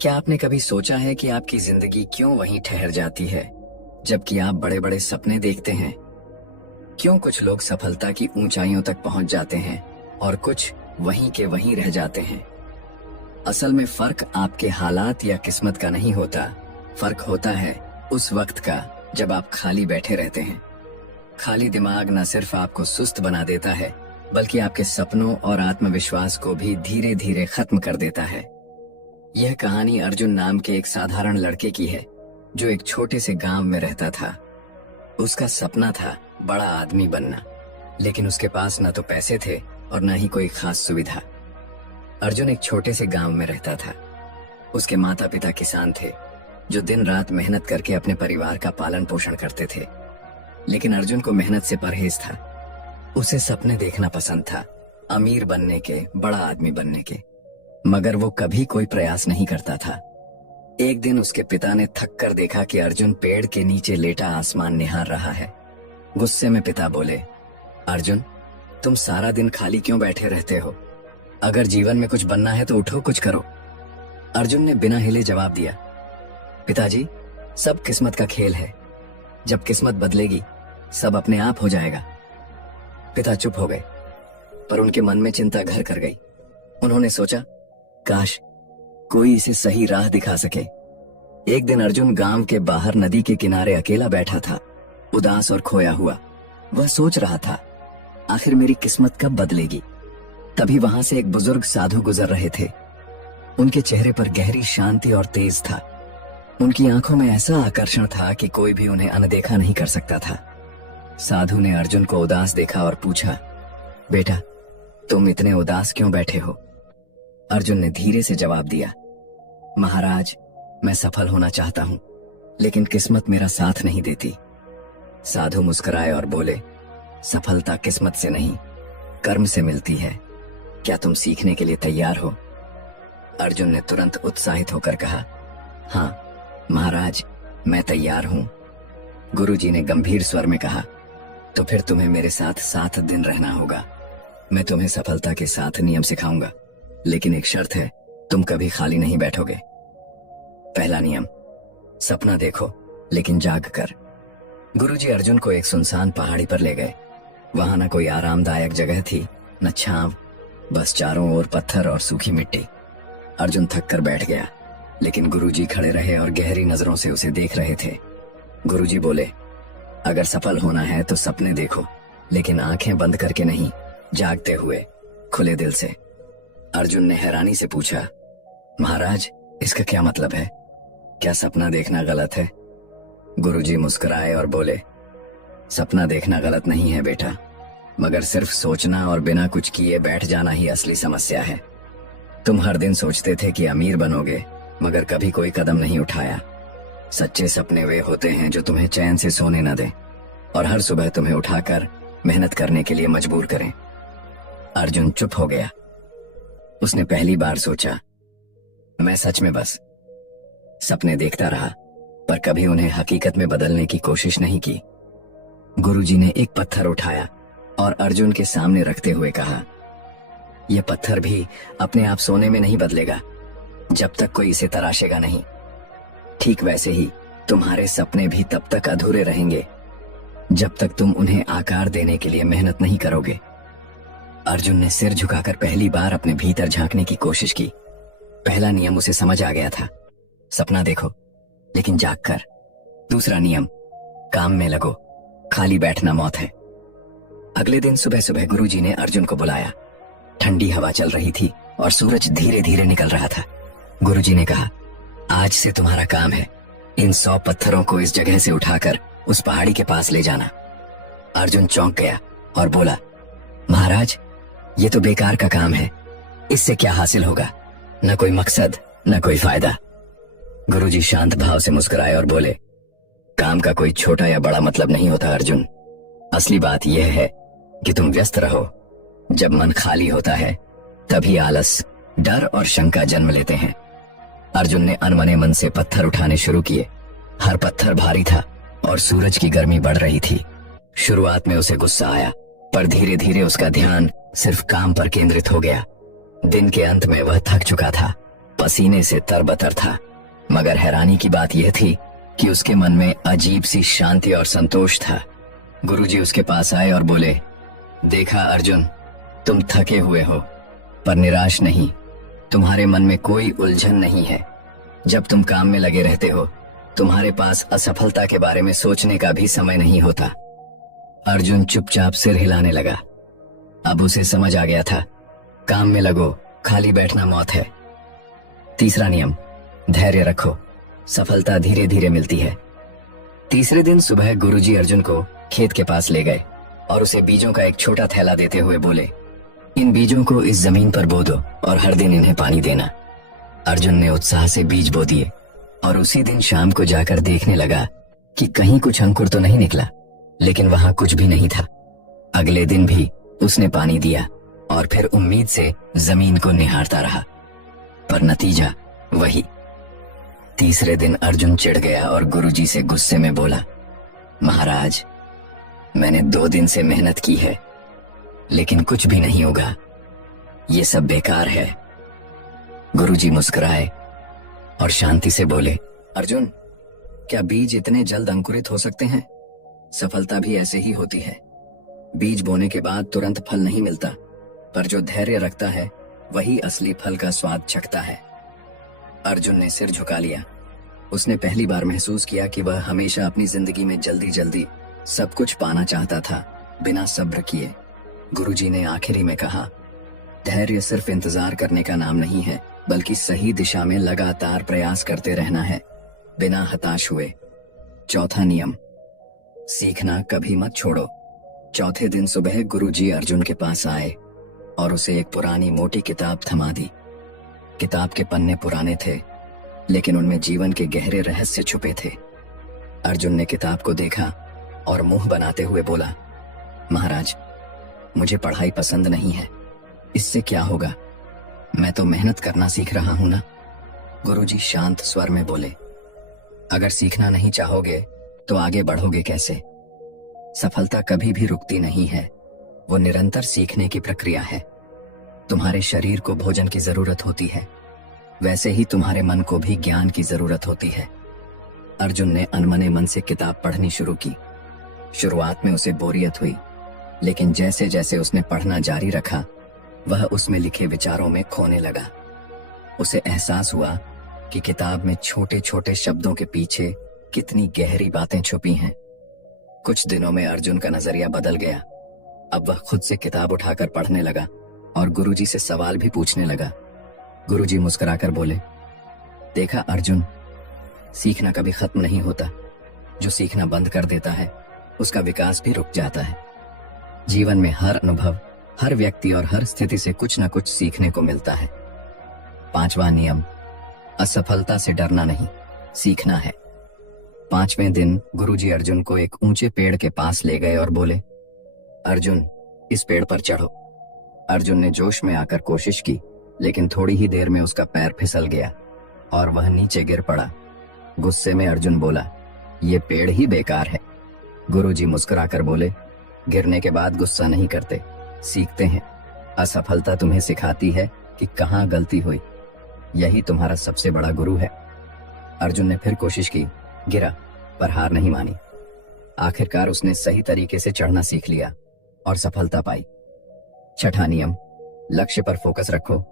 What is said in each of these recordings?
क्या आपने कभी सोचा है कि आपकी जिंदगी क्यों वहीं ठहर जाती है जबकि आप बड़े बड़े सपने देखते हैं? क्यों कुछ लोग सफलता की ऊंचाइयों तक पहुंच जाते हैं और कुछ वहीं के वहीं रह जाते हैं? असल में फर्क आपके हालात या किस्मत का नहीं होता। फर्क होता है उस वक्त का जब आप खाली बैठे रहते हैं। खाली दिमाग न सिर्फ आपको सुस्त बना देता है बल्कि आपके सपनों और आत्मविश्वास को भी धीरे धीरे खत्म कर देता है। यह कहानी अर्जुन नाम के एक साधारण लड़के की है जो एक छोटे से गांव में रहता था। उसका सपना था बड़ा आदमी बनना, लेकिन उसके पास न तो पैसे थे और न ही कोई खास सुविधा। अर्जुन एक छोटे से गांव में रहता था। उसके माता पिता किसान थे जो दिन रात मेहनत करके अपने परिवार का पालन पोषण करते थे। लेकिन अर्जुन को मेहनत से परहेज था। उसे सपने देखना पसंद था, अमीर बनने के, बड़ा आदमी बनने के, मगर वो कभी कोई प्रयास नहीं करता था। एक दिन उसके पिता ने थक कर देखा कि अर्जुन पेड़ के नीचे लेटा आसमान निहार रहा है। गुस्से में पिता बोले, अर्जुन, तुम सारा दिन खाली क्यों बैठे रहते हो? अगर जीवन में कुछ बनना है तो उठो, कुछ करो। अर्जुन ने बिना हिले जवाब दिया, पिताजी, सब किस्मत का खेल है। जब किस्मत बदलेगी सब अपने आप हो जाएगा। पिता चुप हो गए, पर उनके मन में चिंता घर कर गई। उन्होंने सोचा, काश कोई इसे सही राह दिखा सके। एक दिन अर्जुन गांव के बाहर नदी के किनारे अकेला बैठा था, उदास और खोया हुआ। वह सोच रहा था, आखिर मेरी किस्मत कब बदलेगी? तभी वहां से एक बुजुर्ग साधु गुजर रहे थे। उनके चेहरे पर गहरी शांति और तेज था। उनकी आंखों में ऐसा आकर्षण था कि कोई भी उन्हें अनदेखा नहीं कर सकता था। साधु ने अर्जुन को उदास देखा और पूछा, बेटा, तुम इतने उदास क्यों बैठे हो? अर्जुन ने धीरे से जवाब दिया, महाराज, मैं सफल होना चाहता हूं, लेकिन किस्मत मेरा साथ नहीं देती। साधु मुस्कुराए और बोले, सफलता किस्मत से नहीं, कर्म से मिलती है। क्या तुम सीखने के लिए तैयार हो? अर्जुन ने तुरंत उत्साहित होकर कहा, हाँ महाराज, मैं तैयार हूं। गुरुजी ने गंभीर स्वर में कहा, तो फिर तुम्हें मेरे साथ 7 दिन रहना होगा। मैं तुम्हें सफलता के 7 नियम सिखाऊंगा, लेकिन एक शर्त है, तुम कभी खाली नहीं बैठोगे। पहला नियम, सपना देखो लेकिन जाग कर। गुरुजी अर्जुन को एक सुनसान पहाड़ी पर ले गए। वहां न कोई आरामदायक जगह थी, न छांव, बस चारों ओर पत्थर और सूखी मिट्टी। अर्जुन थक कर बैठ गया, लेकिन गुरुजी खड़े रहे और गहरी नजरों से उसे देख रहे थे। गुरुजी बोले, अगर सफल होना है तो सपने देखो, लेकिन आंखें बंद करके नहीं, जागते हुए, खुले दिल से। अर्जुन ने हैरानी से पूछा, महाराज, इसका क्या मतलब है? क्या सपना देखना गलत है? गुरुजी मुस्कुराए और बोले, सपना देखना गलत नहीं है बेटा, मगर सिर्फ सोचना और बिना कुछ किए बैठ जाना ही असली समस्या है। तुम हर दिन सोचते थे कि अमीर बनोगे, मगर कभी कोई कदम नहीं उठाया। सच्चे सपने वे होते हैं जो तुम्हें चैन से सोने न दें और हर सुबह तुम्हें उठाकर मेहनत करने के लिए मजबूर करें। अर्जुन चुप हो गया। उसने पहली बार सोचा, मैं सच में बस सपने देखता रहा, पर कभी उन्हें हकीकत में बदलने की कोशिश नहीं की। गुरुजी ने एक पत्थर उठाया और अर्जुन के सामने रखते हुए कहा, यह पत्थर भी अपने आप सोने में नहीं बदलेगा जब तक कोई इसे तराशेगा नहीं। ठीक वैसे ही तुम्हारे सपने भी तब तक अधूरे रहेंगे जब तक तुम उन्हें आकार देने के लिए मेहनत नहीं करोगे। अर्जुन ने सिर झुकाकर पहली बार अपने भीतर झांकने की कोशिश की। पहला नियम उसे समझ आ गया था, सपना देखो लेकिन जाग कर। दूसरा नियम, काम में लगो, खाली बैठना मौत है। अगले दिन सुबह सुबह गुरुजी ने अर्जुन को बुलाया। ठंडी हवा चल रही थी और सूरज धीरे धीरे निकल रहा था। गुरुजी ने कहा, आज से तुम्हारा काम है इन 100 पत्थरों को इस जगह से उठाकर उस पहाड़ी के पास ले जाना। अर्जुन चौंक गया और बोला, महाराज, ये तो बेकार का काम है, इससे क्या हासिल होगा? न कोई मकसद, न कोई फायदा। गुरुजी शांत भाव से मुस्कुराए और बोले, काम का कोई छोटा या बड़ा मतलब नहीं होता अर्जुन। असली बात यह है कि तुम व्यस्त रहो। जब मन खाली होता है तभी आलस, डर और शंका जन्म लेते हैं। अर्जुन ने अनमने मन से पत्थर उठाने शुरू किए। हर पत्थर भारी था और सूरज की गर्मी बढ़ रही थी। शुरुआत में उसे गुस्सा आया, पर धीरे धीरे उसका ध्यान सिर्फ काम पर केंद्रित हो गया। दिन के अंत में वह थक चुका था, पसीने से तरबतर था, मगर हैरानी की बात यह थी कि उसके मन में अजीब सी शांति और संतोष था। गुरुजी उसके पास आए और बोले, देखा अर्जुन, तुम थके हुए हो पर निराश नहीं। तुम्हारे मन में कोई उलझन नहीं है। जब तुम काम में लगे रहते हो, तुम्हारे पास असफलता के बारे में सोचने का भी समय नहीं होता। अर्जुन चुपचाप सिर हिलाने लगा। अब उसे समझ आ गया था, काम में लगो, खाली बैठना मौत है। तीसरा नियम, धैर्य रखो, सफलता धीरे धीरे मिलती है। तीसरे दिन सुबह गुरुजी अर्जुन को खेत के पास ले गए और उसे बीजों का एक छोटा थैला देते हुए बोले, इन बीजों को इस जमीन पर बो दो और हर दिन इन्हें पानी देना। अर्जुन ने उत्साह से बीज बो दिए और उसी दिन शाम को जाकर देखने लगा कि कहीं कुछ अंकुर तो नहीं निकला, लेकिन वहां कुछ भी नहीं था। अगले दिन भी उसने पानी दिया और फिर उम्मीद से जमीन को निहारता रहा, पर नतीजा वही। तीसरे दिन अर्जुन चिढ़ गया और गुरुजी से गुस्से में बोला, महाराज, मैंने 2 दिन से मेहनत की है, लेकिन कुछ भी नहीं होगा, ये सब बेकार है। गुरुजी मुस्कुराए और शांति से बोले, अर्जुन, क्या बीज इतने जल्द अंकुरित हो सकते हैं? सफलता भी ऐसे ही होती है। बीज बोने के बाद तुरंत फल नहीं मिलता, पर जो धैर्य रखता है वही असली फल का स्वाद चखता है। अर्जुन ने सिर झुका लिया। उसने पहली बार महसूस किया कि वह हमेशा अपनी जिंदगी में जल्दी जल्दी सब कुछ पाना चाहता था, बिना सब्र किए। गुरुजी ने आखिरी में कहा, धैर्य सिर्फ इंतजार करने का नाम नहीं है, बल्कि सही दिशा में लगातार प्रयास करते रहना है, बिना हताश हुए। चौथा नियम, सीखना कभी मत छोड़ो। चौथे दिन सुबह गुरुजी अर्जुन के पास आए और उसे एक पुरानी मोटी किताब थमा दी। किताब के पन्ने पुराने थे, लेकिन उनमें जीवन के गहरे रहस्य छुपे थे। अर्जुन ने किताब को देखा और मुंह बनाते हुए बोला, महाराज, मुझे पढ़ाई पसंद नहीं है, इससे क्या होगा? मैं तो मेहनत करना सीख रहा हूं ना। गुरुजी शांत स्वर में बोले, अगर सीखना नहीं चाहोगे तो आगे बढ़ोगे कैसे? सफलता कभी भी रुकती नहीं है, वो निरंतर सीखने की प्रक्रिया है। तुम्हारे शरीर को भोजन की जरूरत होती है, वैसे ही तुम्हारे मन को भी ज्ञान की जरूरत होती है। अर्जुन ने अनमने मन से किताब पढ़नी शुरू की। शुरुआत में उसे बोरियत हुई, लेकिन जैसे जैसे उसने पढ़ना जारी रखा, वह उसमें लिखे विचारों में खोने लगा। उसे एहसास हुआ कि किताब में छोटे छोटे शब्दों के पीछे कितनी गहरी बातें छुपी हैं। कुछ दिनों में अर्जुन का नजरिया बदल गया। अब वह खुद से किताब उठाकर पढ़ने लगा और गुरुजी से सवाल भी पूछने लगा। गुरुजी मुस्कुराकर बोले, देखा अर्जुन, सीखना कभी खत्म नहीं होता। जो सीखना बंद कर देता है, उसका विकास भी रुक जाता है। जीवन में हर अनुभव, हर व्यक्ति और हर स्थिति से कुछ न कुछ सीखने को मिलता है। पांचवा नियम, असफलता से डरना नहीं, सीखना है। 5वें दिन गुरुजी अर्जुन को एक ऊंचे पेड़ के पास ले गए और बोले, अर्जुन, इस पेड़ पर चढ़ो। अर्जुन ने जोश में आकर कोशिश की, लेकिन थोड़ी ही देर में उसका पैर फिसल गया और वह नीचे गिर पड़ा। गुस्से में अर्जुन बोला, ये पेड़ ही बेकार है। गुरुजी मुस्कुराकर बोले, गिरने के बाद गुस्सा नहीं करते, सीखते हैं। असफलता तुम्हें सिखाती है कि कहाँ गलती हुई। यही तुम्हारा सबसे बड़ा गुरु है। अर्जुन ने फिर कोशिश की, गिरा, पर हार नहीं मानी। आखिरकार उसने सही तरीके से चढ़ना सीख लिया और सफलता पाई। छठा नियम, लक्ष्य पर फोकस रखो।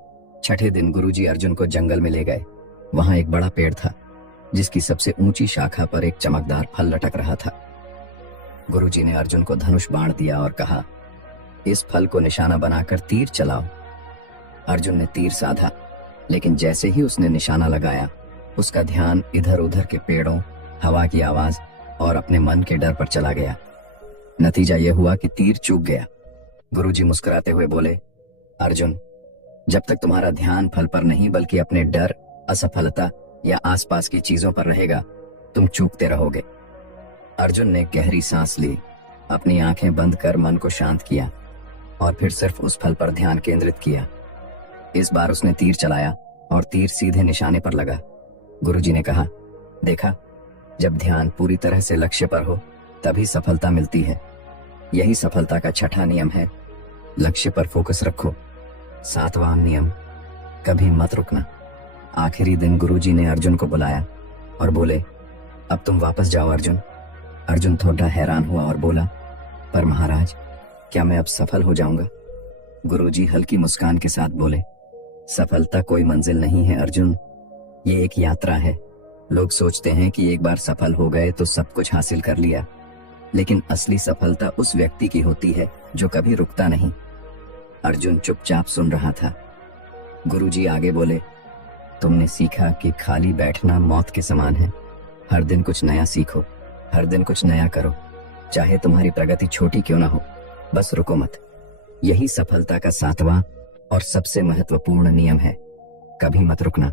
छठे दिन गुरुजी अर्जुन को जंगल में ले गए। वहां एक बड़ा पेड़ था, जिसकी सबसे ऊंची शाखा पर एक चमकदार फल लटक रहा था। गुरुजी ने अर्जुन को धनुष बाण दिया और कहा, इस फल को निशाना बनाकर तीर चलाओ। अर्जुन ने तीर साधा, लेकिन जैसे ही उसने निशाना लगाया, उसका ध्यान इधर उधर के पेड़ों, हवा की आवाज और अपने मन के डर पर चला गया। नतीजा यह हुआ कि तीर चूक गया। गुरुजी मुस्कुराते हुए बोले, अर्जुन, जब तक तुम्हारा ध्यान फल पर नहीं बल्कि अपने डर, असफलता या आसपास की चीजों पर रहेगा, तुम चूकते रहोगे। अर्जुन ने गहरी सांस ली, अपनी आंखें बंद कर मन को शांत किया और फिर सिर्फ उस फल पर ध्यान केंद्रित किया। इस बार उसने तीर चलाया और तीर सीधे निशाने पर लगा। गुरुजी ने कहा, देखा, जब ध्यान पूरी तरह से लक्ष्य पर हो, तभी सफलता मिलती है। यही सफलता का छठा नियम है, लक्ष्य पर फोकस रखो। 7वां नियम, कभी मत रुकना। आखिरी दिन गुरुजी ने अर्जुन को बुलाया और बोले, अब तुम वापस जाओ अर्जुन। अर्जुन थोड़ा हैरान हुआ और बोला, पर महाराज, क्या मैं अब सफल हो जाऊंगा? गुरुजी हल्की मुस्कान के साथ बोले, सफलता कोई मंजिल नहीं है अर्जुन, ये एक यात्रा है। लोग सोचते हैं कि एक बार सफल हो गए तो सब कुछ हासिल कर लिया, लेकिन असली सफलता उस व्यक्ति की होती है जो कभी रुकता नहीं। अर्जुन चुपचाप सुन रहा था। गुरुजी आगे बोले, तुमने सीखा कि खाली बैठना मौत के समान है। हर दिन कुछ नया सीखो, हर दिन कुछ नया करो, चाहे तुम्हारी प्रगति छोटी क्यों ना हो, बस रुको मत। यही सफलता का 7वां और सबसे महत्वपूर्ण नियम है, कभी मत रुकना।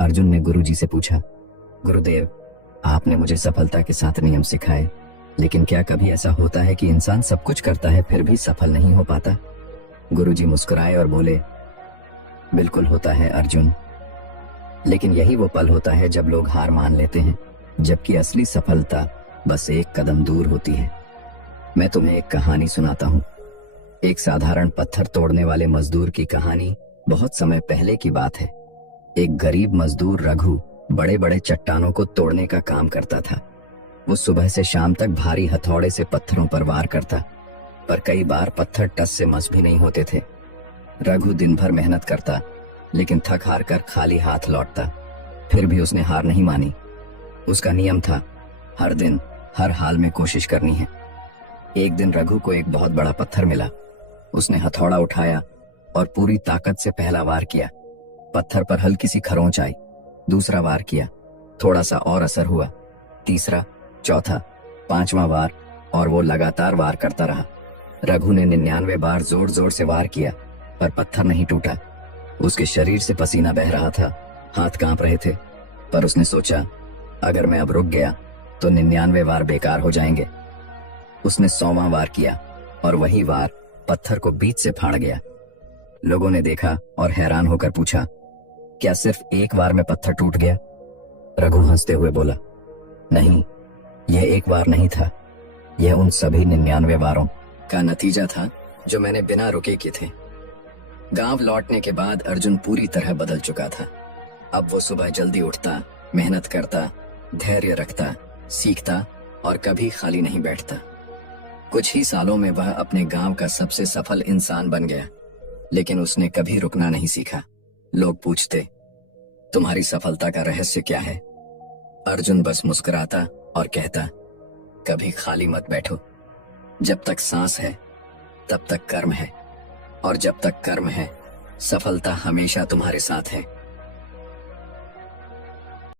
अर्जुन ने गुरुजी से पूछा, गुरुदेव, आपने मुझे सफलता के 7 नियम सिखाए, लेकिन क्या कभी ऐसा होता है कि इंसान सब कुछ करता है फिर भी सफल नहीं हो पाता? गुरुजी मुस्कुराए और बोले, बिल्कुल होता है अर्जुन, लेकिन यही वो पल होता है जब लोग हार मान लेते हैं, जबकि असली सफलता बस एक कदम दूर होती है। मैं तुम्हें एक कहानी सुनाता हूँ। एक साधारण पत्थर तोड़ने वाले मजदूर की कहानी। बहुत समय पहले की बात है। एक गरीब मजदूर रघु बड़े बड़े चट्टानों को तोड़ने का काम करता था। वो सुबह से शाम तक भारी हथौड़े से पत्थरों पर वार करता, पर कई बार पत्थर टस से मस भी नहीं होते थे। रघु दिन भर मेहनत करता, लेकिन थक हार कर खाली हाथ लौटता। फिर भी उसने हार नहीं मानी। उसका नियम था, हर दिन हर हाल में कोशिश करनी है। एक दिन रघु को एक बहुत बड़ा पत्थर मिला। उसने हथौड़ा उठाया और पूरी ताकत से पहला वार किया। पत्थर पर हल्की सी खरोंच आई। दूसरा वार किया, थोड़ा सा और असर हुआ। तीसरा, चौथा, 5वां वार, और वो लगातार वार करता रहा। रघु ने 99 बार जोर जोर से वार किया, पर पत्थर नहीं टूटा। उसके शरीर से पसीना बह रहा था, हाथ कांप रहे थे, पर उसने सोचा, अगर मैं अब रुक गया तो 99 वार बेकार हो जाएंगे। उसने 100वां वार किया और वही वार पत्थर को बीच से फाड़ गया। लोगों ने देखा और हैरान होकर पूछा, क्या सिर्फ एक वार में पत्थर टूट गया? रघु हंसते हुए बोला, नहीं, यह एक वार नहीं था, यह उन सभी 99 वारों का नतीजा था जो मैंने बिना रुके किए थे। गांव लौटने के बाद अर्जुन पूरी तरह बदल चुका था। अब वो सुबह जल्दी उठता, मेहनत करता, धैर्य रखता, सीखता और कभी खाली नहीं बैठता। कुछ ही सालों में वह अपने गांव का सबसे सफल इंसान बन गया, लेकिन उसने कभी रुकना नहीं सीखा। लोग पूछते, तुम्हारी सफलता का रहस्य क्या है? अर्जुन बस मुस्कुराता और कहता, कभी खाली मत बैठो। जब तक सांस है तब तक कर्म है, और जब तक कर्म है सफलता हमेशा तुम्हारे साथ है।